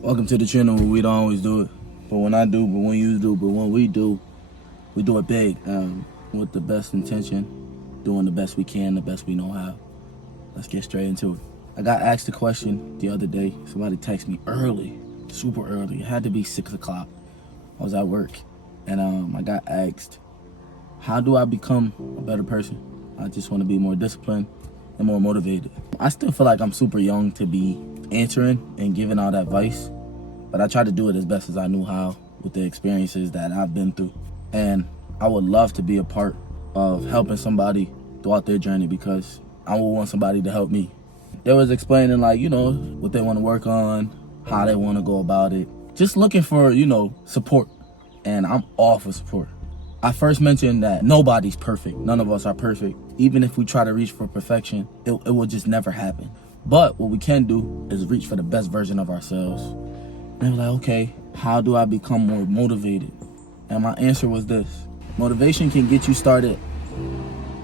Welcome to the channel where we don't always do it. But when I do, but when you do, but when we do it big, with the best intention, doing the best we can, the best we know how. Let's get straight into it. I got asked a question the other day. Somebody texted me early, super early. It had to be 6 o'clock. I was at work, and I got asked, how do I become a better person? I just want to be more disciplined and more motivated. I still feel like I'm super young to be answering and giving out advice, but I tried to do it as best as I knew how with the experiences that I've been through. And I would love to be a part of helping somebody throughout their journey because I would want somebody to help me. They was explaining what they want to work on, how they want to go about it. Just looking for, support. And I'm all for support. I first mentioned that nobody's perfect. None of us are perfect. Even if we try to reach for perfection, it will just never happen. But what we can do is reach for the best version of ourselves. And they were like, okay, how do I become more motivated? And my answer was this. Motivation can get you started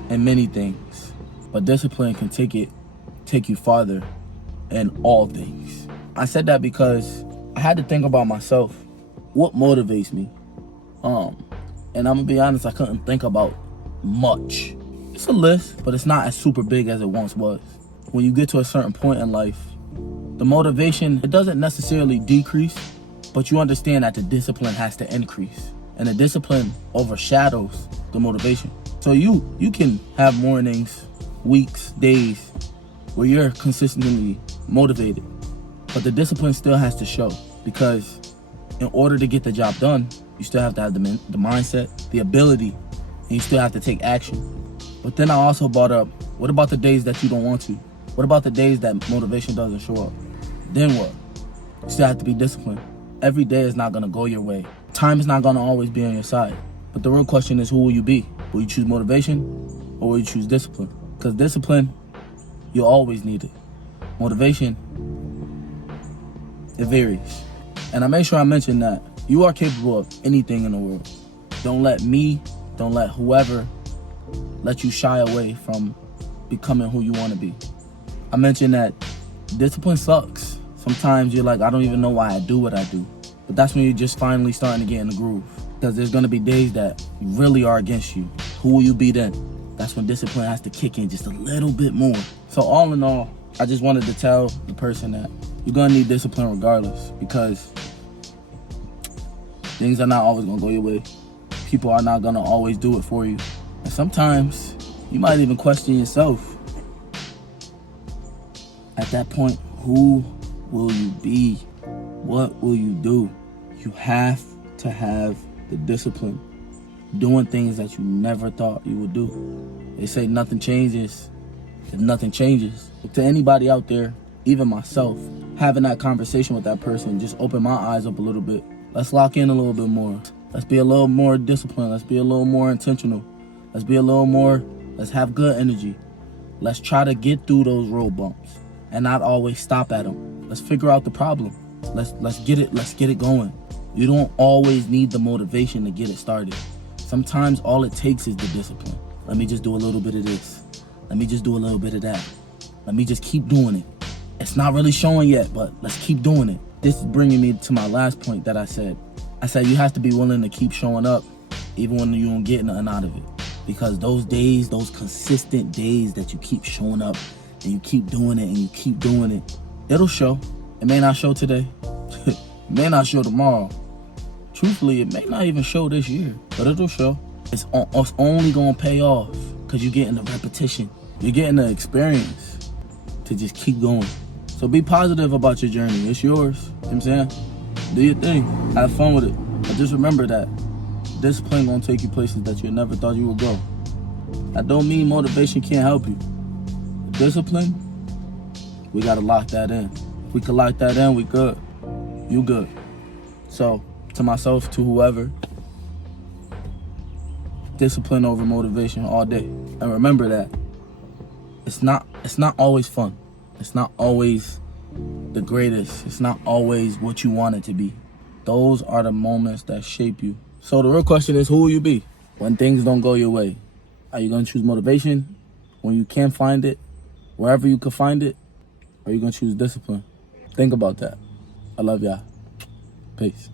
in many things, but discipline can take you farther in all things. I said that because I had to think about myself. What motivates me? And I'm gonna be honest, I couldn't think about much. It's a list, but it's not as super big as it once was. When you get to a certain point in life, the motivation, it doesn't necessarily decrease, but you understand that the discipline has to increase. And the discipline overshadows the motivation. So you can have mornings, weeks, days where you're consistently motivated, but the discipline still has to show, because in order to get the job done, you still have to have the mindset, the ability, and you still have to take action. But then I also brought up, what about the days that you don't want to? What about the days that motivation doesn't show up? Then what? You still have to be disciplined. Every day is not gonna go your way. Time is not gonna always be on your side. But the real question is, who will you be? Will you choose motivation or will you choose discipline? Because discipline, you'll always need it. Motivation, it varies. And I make sure I mention that you are capable of anything in the world. Don't let whoever let you shy away from becoming who you want to be. I mentioned that discipline sucks. Sometimes you're like, I don't even know why I do what I do. But that's when you're just finally starting to get in the groove. Because there's going to be days that really are against you. Who will you be then? That's when discipline has to kick in just a little bit more. So all in all, I just wanted to tell the person that you're going to need discipline regardless, because things are not always going to go your way. People are not going to always do it for you. And sometimes you might even question yourself. At that point, who will you be? What will you do? You have to have the discipline, doing things that you never thought you would do. They say nothing changes if nothing changes. To anybody out there, even myself, having that conversation with that person just opened my eyes up a little bit. Let's lock in a little bit more. Let's be a little more disciplined. Let's be a little more intentional. Let's have good energy. Let's try to get through those road bumps and not always stop at them. Let's figure out the problem. Let's get it going. You don't always need the motivation to get it started. Sometimes all it takes is the discipline. Let me just do a little bit of this. Let me just do a little bit of that. Let me just keep doing it. It's not really showing yet, but let's keep doing it. This is bringing me to my last point that I said. I said you have to be willing to keep showing up even when you don't get nothing out of it. Because those days, those consistent days that you keep showing up and you keep doing it and you keep doing it, it'll show. It may not show today. It may not show tomorrow. Truthfully, it may not even show this year, but it'll show. It's only going to pay off because you're getting the repetition. You're getting the experience to just keep going. So be positive about your journey. It's yours. You know what I'm saying? Do your thing. Have fun with it. But just remember that discipline gonna take you places that you never thought you would go. That don't mean motivation can't help you. Discipline, we gotta lock that in. If we can lock that in, we good. You good. So, to myself, to whoever, discipline over motivation all day. And remember that it's not always fun. It's not always the greatest. It's not always what you want it to be. Those are the moments that shape you. So the real question is, who will you be when things don't go your way? Are you going to choose motivation when you can find it, wherever you can find it? Or are you going to choose discipline? Think about that. I love y'all. Peace.